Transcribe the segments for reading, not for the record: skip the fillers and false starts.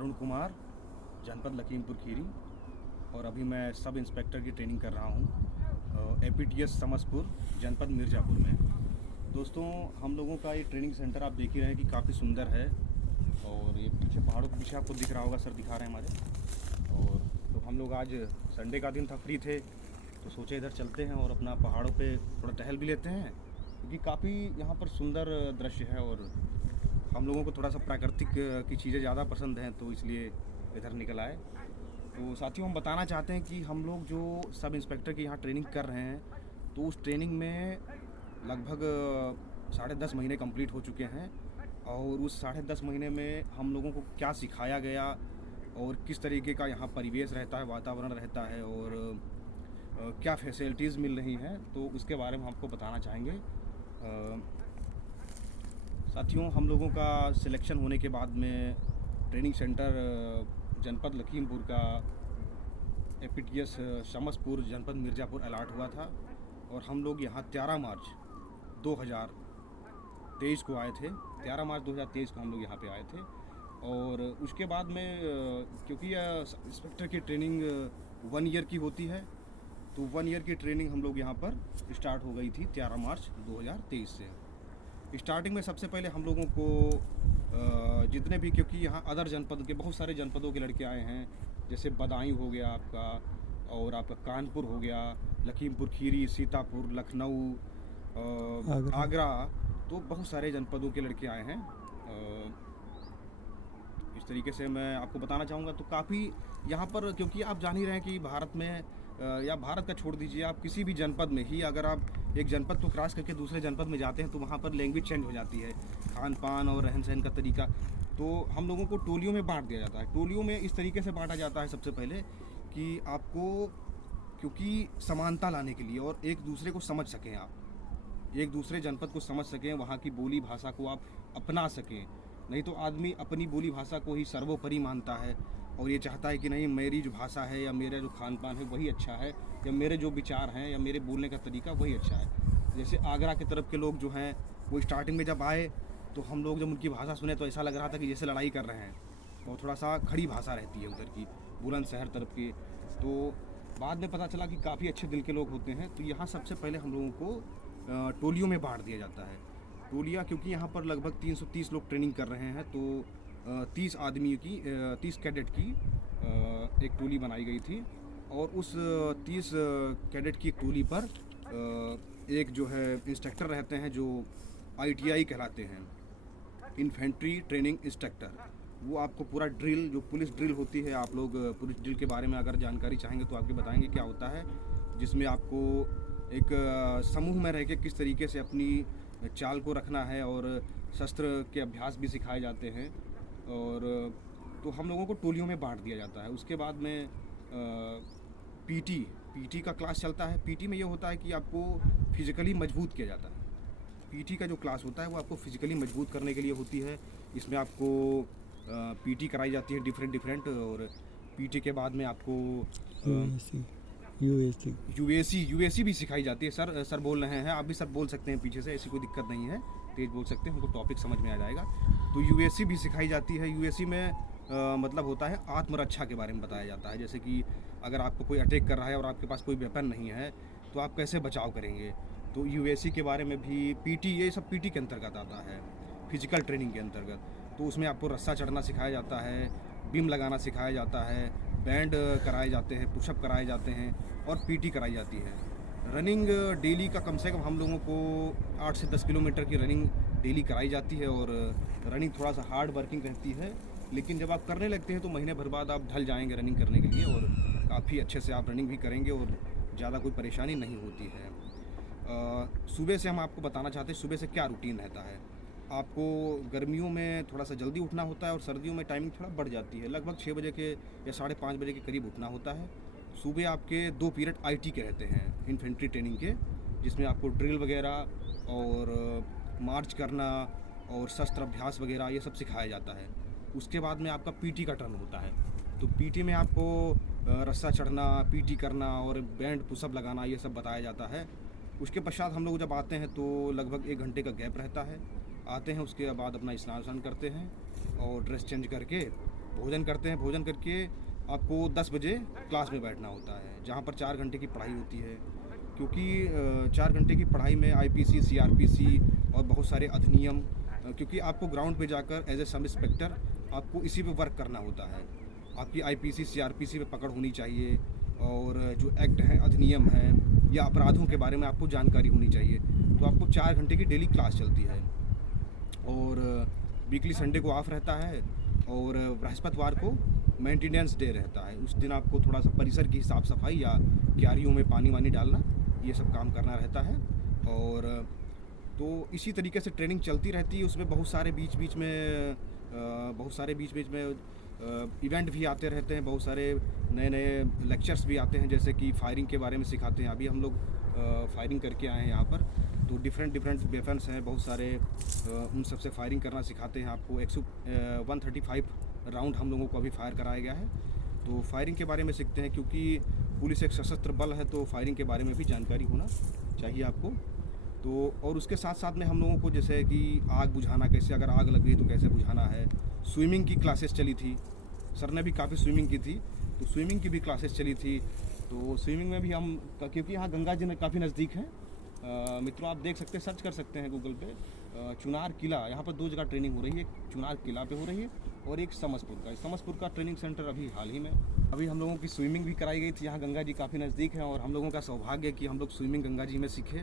अरुण कुमार, जनपद लखीमपुर खीरी। और अभी मैं सब इंस्पेक्टर की ट्रेनिंग कर रहा हूँ APTS समसपुर, जनपद मिर्ज़ापुर में। दोस्तों, हम लोगों का ये ट्रेनिंग सेंटर आप देख ही रहे हैं कि काफ़ी सुंदर है। और ये पीछे पहाड़ों के पीछे आपको दिख रहा होगा, सर दिखा रहे हैं हमारे। और तो हम लोग आज संडे का दिन था, फ्री थे, तो सोचे इधर चलते हैं और अपना पहाड़ों पे थोड़ा टहल भी लेते हैं, क्योंकि काफ़ी यहाँ पर सुंदर दृश्य है। और हम लोगों को थोड़ा सा प्राकृतिक की चीज़ें ज़्यादा पसंद हैं, तो इसलिए इधर निकल आए। तो साथियों, हम बताना चाहते हैं कि हम लोग जो सब इंस्पेक्टर की यहाँ ट्रेनिंग कर रहे हैं, तो उस ट्रेनिंग में लगभग 10.5 महीने कंप्लीट हो चुके हैं। और उस 10.5 महीने में हम लोगों को क्या सिखाया गया और किस तरीके का यहाँ परिवेश रहता है, वातावरण रहता है, और क्या फैसिलिटीज़ मिल रही हैं, तो उसके बारे में आपको बताना चाहेंगे। साथियों, हम लोगों का सिलेक्शन होने के बाद में ट्रेनिंग सेंटर जनपद लखीमपुर का APTS समसपुर, जनपद मिर्ज़ापुर अलॉट हुआ था। और हम लोग यहाँ 13 मार्च 2023 को आए थे। 13 मार्च 2023 को हम लोग यहाँ पे आए थे। और उसके बाद में क्योंकि इंस्पेक्टर की ट्रेनिंग 1 ईयर की होती है, तो 1 ईयर की ट्रेनिंग हम लोग यहाँ पर स्टार्ट हो गई थी 13 मार्च 2023 से। स्टार्टिंग में सबसे पहले हम लोगों को जितने भी, क्योंकि यहाँ अदर जनपद के बहुत सारे जनपदों के लड़के आए हैं, जैसे बदायूं हो गया आपका, और आपका कानपुर हो गया, लखीमपुर खीरी, सीतापुर, लखनऊ, आगरा, तो बहुत सारे जनपदों के लड़के आए हैं। इस तरीके से मैं आपको बताना चाहूँगा। तो काफ़ी यहाँ पर, क्योंकि आप जान ही रहे हैं कि भारत में या भारत का छोड़ दीजिए, आप किसी भी जनपद में ही अगर आप एक जनपद को क्रॉस करके दूसरे जनपद में जाते हैं, तो वहाँ पर लैंग्वेज चेंज हो जाती है, खान पान और रहन सहन का तरीका। तो हम लोगों को टोलियों में बांट दिया जाता है। टोलियों में इस तरीके से बांटा जाता है सबसे पहले कि आपको, क्योंकि समानता लाने के लिए और एक दूसरे को समझ सकें, आप एक दूसरे जनपद को समझ सकें, वहाँ की बोली भाषा को आप अपना सकें। नहीं तो आदमी अपनी बोली भाषा को ही सर्वोपरि मानता है और ये चाहता है कि नहीं, मेरी जो भाषा है या मेरा जो खान पान है वही अच्छा है, या मेरे जो विचार हैं या मेरे बोलने का तरीका वही अच्छा है। जैसे आगरा की तरफ के लोग जो हैं, वो स्टार्टिंग में जब आए तो हम लोग जब उनकी भाषा सुने तो ऐसा लग रहा था कि जैसे लड़ाई कर रहे हैं, और थोड़ा सा खड़ी भाषा रहती है उधर की, बुलंदशहर तरफ की। तो बाद में पता चला कि काफ़ी अच्छे दिल के लोग होते हैं। तो यहाँ सबसे पहले हम लोगों को टोलियों में बांट दिया जाता है। टोलियाँ, क्योंकि यहाँ पर लगभग 330 लोग ट्रेनिंग कर रहे हैं, तो 30 आदमी की 30 कैडेट की एक टोली बनाई गई थी। और उस 30 कैडेट की एक टोली पर एक जो है इंस्ट्रक्टर रहते हैं, जो ITI कहलाते हैं, इन्फेंट्री ट्रेनिंग इंस्ट्रक्टर। वो आपको पूरा ड्रिल, जो पुलिस ड्रिल होती है, आप लोग पुलिस ड्रिल के बारे में अगर जानकारी चाहेंगे तो आपके बताएंगे क्या होता है, जिसमें आपको एक समूह में रह के किस तरीके से अपनी चाल को रखना है, और शस्त्र के अभ्यास भी सिखाए जाते हैं। और तो हम लोगों को टोलियों में बांट दिया जाता है। उसके बाद में पीटी का क्लास चलता है। पीटी में ये होता है कि आपको फिज़िकली मजबूत किया जाता है। पीटी का जो क्लास होता है वो आपको फिज़िकली मजबूत करने के लिए होती है। इसमें आपको पीटी कराई जाती है डिफरेंट। और पीटी के बाद में आपको यूएसी भी सिखाई जाती है। सर बोल रहे हैं, आप भी सर बोल सकते हैं पीछे से, ऐसी कोई दिक्कत नहीं है, तेज़ बोल सकते हैं, हमको टॉपिक समझ में आ जाएगा। तो यूएसी भी सिखाई जाती है। यूएसी में मतलब होता है आत्मरक्षा के बारे में बताया जाता है। जैसे कि अगर आपको कोई अटैक कर रहा है और आपके पास कोई वेपन नहीं है, तो आप कैसे बचाव करेंगे। तो यूएसी के बारे में भी पीटी, ये सब पीटी के अंतर्गत आता है, फिजिकल ट्रेनिंग के अंतर्गत। तो उसमें आपको रस्सा चढ़ना सिखाया जाता है, बीम लगाना सिखाया जाता है, बैंड कराए जाते हैं, पुशअप कराए जाते हैं, और पीटी कराई जाती है। रनिंग डेली का कम से कम हम लोगों को 8 से 10 किलोमीटर की रनिंग डेली कराई जाती है। और रनिंग थोड़ा सा हार्ड वर्किंग रहती है, लेकिन जब आप करने लगते हैं तो महीने भर बाद आप ढल जाएंगे रनिंग करने के लिए, और काफ़ी अच्छे से आप रनिंग भी करेंगे और ज़्यादा कोई परेशानी नहीं होती है। सुबह से हम आपको बताना चाहते हैं सुबह से क्या रूटीन रहता है। आपको गर्मियों में थोड़ा सा जल्दी उठना होता है, और सर्दियों में टाइमिंग थोड़ा बढ़ जाती है। लगभग 6 बजे के या 5:30 बजे के करीब उठना होता है। सुबह आपके 2 पीरियड IT के रहते हैं, इन्फेंट्री ट्रेनिंग के, जिसमें आपको ड्रिल वगैरह और मार्च करना और शस्त्र अभ्यास वगैरह ये सब सिखाया जाता है। उसके बाद में आपका PT का टर्न होता है। तो PT में आपको रस्सा चढ़ना, PT करना और बैंड पुशअप लगाना, ये सब बताया जाता है। उसके पश्चात हम लोग जब आते हैं तो लगभग 1 घंटे का गैप रहता है। आते हैं, उसके बाद अपना स्नान करते हैं और ड्रेस चेंज करके भोजन करते हैं, भोजन करके आपको 10 बजे क्लास में बैठना होता है, जहाँ पर 4 घंटे की पढ़ाई होती है। क्योंकि 4 घंटे की पढ़ाई में आईपीसी, सीआरपीसी और बहुत सारे अधिनियम, क्योंकि आपको ग्राउंड पे जाकर एज ए सब इंस्पेक्टर आपको इसी पे वर्क करना होता है। आपकी आईपीसी, सीआरपीसी पे पकड़ होनी चाहिए, और जो एक्ट हैं, अधिनियम हैं या अपराधों के बारे में आपको जानकारी होनी चाहिए। तो आपको 4 घंटे की डेली क्लास चलती है, और वीकली संडे को ऑफ रहता है, और बृहस्पतिवार को मेंटेनेंस डे रहता है। उस दिन आपको थोड़ा सा परिसर की साफ़ सफाई या क्यारियों में पानी वानी डालना, ये सब काम करना रहता है। और तो इसी तरीके से ट्रेनिंग चलती रहती है। उसमें बहुत सारे बीच बीच में इवेंट भी आते रहते हैं, बहुत सारे नए नए लेक्चर्स भी आते हैं, जैसे कि फायरिंग के बारे में सिखाते हैं। अभी हम लोग फायरिंग करके आए हैं यहाँ पर, तो डिफरेंट वेपन्स हैं बहुत सारे, उन सब से फायरिंग करना सिखाते हैं आपको। 135 राउंड हम लोगों को अभी फायर कराया गया है, तो फायरिंग के बारे में सीखते हैं। क्योंकि पुलिस एक सशस्त्र बल है, तो फायरिंग के बारे में भी जानकारी होना चाहिए आपको। तो और उसके साथ साथ में हम लोगों को जैसे कि आग बुझाना, कैसे अगर आग लग गई तो कैसे बुझाना है। स्विमिंग की क्लासेस चली थी, सर ने भी काफ़ी स्विमिंग की थी, तो स्विमिंग की भी क्लासेस चली थी। तो स्विमिंग में भी हम, क्योंकि यहाँ गंगा जी में काफ़ी नज़दीक हैं मित्रों, आप देख सकते हैं, सर्च कर सकते हैं गूगल पे, चुनार किला, यहाँ पर 2 जगह ट्रेनिंग हो रही है। एक चुनार किला पे हो रही है और एक समसपुर का ट्रेनिंग सेंटर अभी हाल ही में अभी हम लोगों की स्विमिंग भी कराई गई थी। यहाँ गंगा जी काफ़ी नज़दीक है, और हम लोगों का सौभाग्य है कि हम लोग स्विमिंग गंगा जी में सीखे।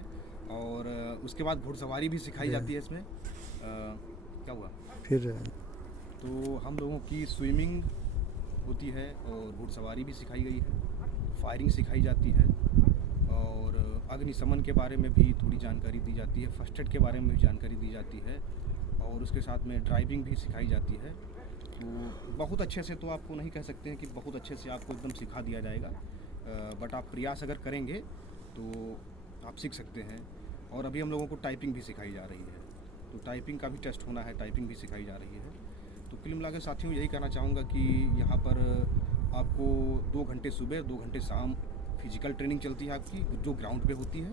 और उसके बाद घुड़सवारी भी सिखाई जाती है इसमें। क्या हुआ फिर? तो हम लोगों की स्विमिंग होती है, और घुड़सवारी भी सिखाई गई है, फायरिंग सिखाई जाती है, और अग्निशमन के बारे में भी थोड़ी जानकारी दी जाती है, फर्स्ट एड के बारे में भी जानकारी दी जाती है, और उसके साथ में ड्राइविंग भी सिखाई जाती है। तो बहुत अच्छे से, तो आपको नहीं कह सकते हैं कि बहुत अच्छे से आपको एकदम सिखा दिया जाएगा, बट आप प्रयास अगर करेंगे तो आप सीख सकते हैं। और अभी हम लोगों को टाइपिंग भी सिखाई जा रही है, तो टाइपिंग का भी टेस्ट होना है, टाइपिंग भी सिखाई जा रही है। तो कुल मिला के साथियों यही कहना चाहूँगा कि यहाँ पर आपको 2 घंटे सुबह, 2 घंटे शाम फिजिकल ट्रेनिंग चलती है आपकी, जो ग्राउंड पे होती है,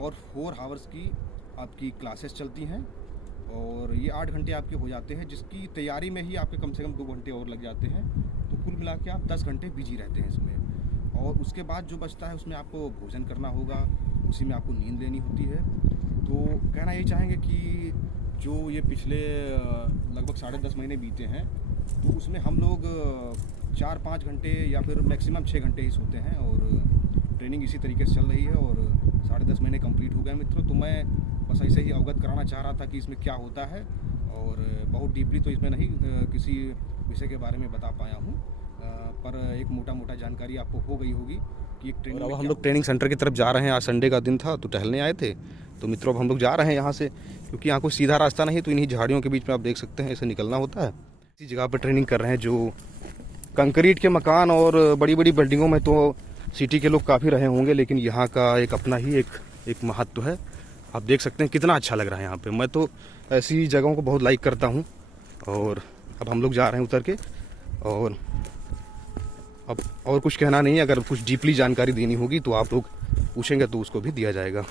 और 4 आवर्स की आपकी क्लासेस चलती हैं, और ये 8 घंटे आपके हो जाते हैं, जिसकी तैयारी में ही आपके कम से कम 2 घंटे और लग जाते हैं। तो कुल मिला के आप 10 घंटे बिजी रहते हैं इसमें, और उसके बाद जो बचता है उसमें आपको भोजन करना होगा, उसी में आपको नींद लेनी होती है। तो कहना यही चाहेंगे कि जो ये पिछले लगभग 10.5 महीने बीते हैं, तो उसमें हम लोग 4-5 घंटे या फिर मैक्सिमम 6 घंटे ही सोते हैं, और ट्रेनिंग इसी तरीके से चल रही है, और 10.5 महीने कंप्लीट हो गए मित्रों। तो मैं बस ऐसे ही अवगत कराना चाह रहा था कि इसमें क्या होता है, और बहुत डीपली तो इसमें नहीं किसी विषय के बारे में बता पाया हूँ, पर एक मोटा जानकारी आपको हो गई होगी कि एक ट्रेनिंग। अब हम लोग ट्रेनिंग सेंटर की तरफ जा रहे हैं। आज संडे का दिन था, तो टहलने आए थे, तो मित्रों अब हम लोग जा रहे हैं यहाँ से, क्योंकि यहाँ कोई सीधा रास्ता नहीं, तो इन्हीं झाड़ियों के बीच में आप देख सकते हैं ऐसे निकलना होता है। इसी जगह पर ट्रेनिंग कर रहे हैं, जो कंक्रीट के मकान और बड़ी बड़ी बिल्डिंगों में तो सिटी के लोग काफ़ी रहे होंगे, लेकिन यहाँ का एक अपना ही एक महत्व है। आप देख सकते हैं कितना अच्छा लग रहा है यहाँ पे। मैं तो ऐसी जगहों को बहुत लाइक करता हूँ। और अब हम लोग जा रहे हैं उतर के, और अब और कुछ कहना नहीं है। अगर कुछ डीपली जानकारी देनी होगी तो आप लोग पूछेंगे तो उसको भी दिया जाएगा।